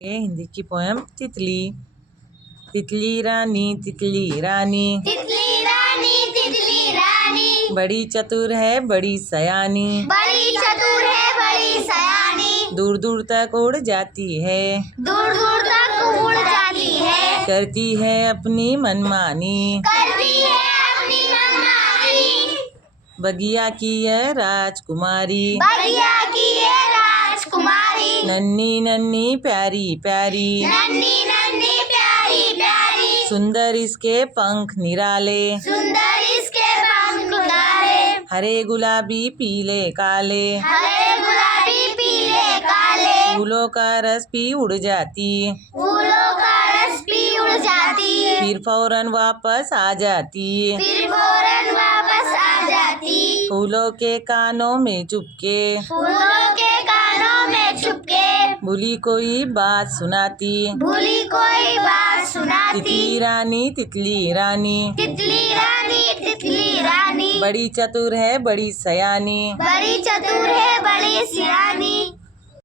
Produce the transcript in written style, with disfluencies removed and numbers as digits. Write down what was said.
ये हिंदी की पोएम तितली। तितली रानी तितली रानी, तितली रानी तितली रानी, बड़ी चतुर है बड़ी सयानी, बड़ी चतुर है बड़ी सयानी, दूर दूर तक उड़ जाती है, दूर दूर तक उड़ जाती है, करती है अपनी मनमानी, करती है अपनी मनमानी, बगिया की है राजकुमारी, बगिया की है राजकुमारी, नन्ही नन्ही प्यारी प्यारी, नन्ही नन्ही प्यारी प्यारी, सुंदर इसके पंख निराले, सुंदर इसके पंख उड़ाले, हरे गुलाबी पीले काले, हरे गुलाबी पीले काले, फूलों का रस पी उड़ जाती, फूलों का रस पी उड़ जाती, फिर फौरन वापस आ जाती, फिर फौरन वापस आ जाती, फूलों के कानों में चुपके, फूलों के कानों में छुपके, भूली कोई बात सुनाती, भूली कोई बात सुनाती, तितली रानी तितली रानी, तितली रानी तितली रानी, बड़ी चतुर है बड़ी सयानी, बड़ी चतुर है बड़ी सियानी,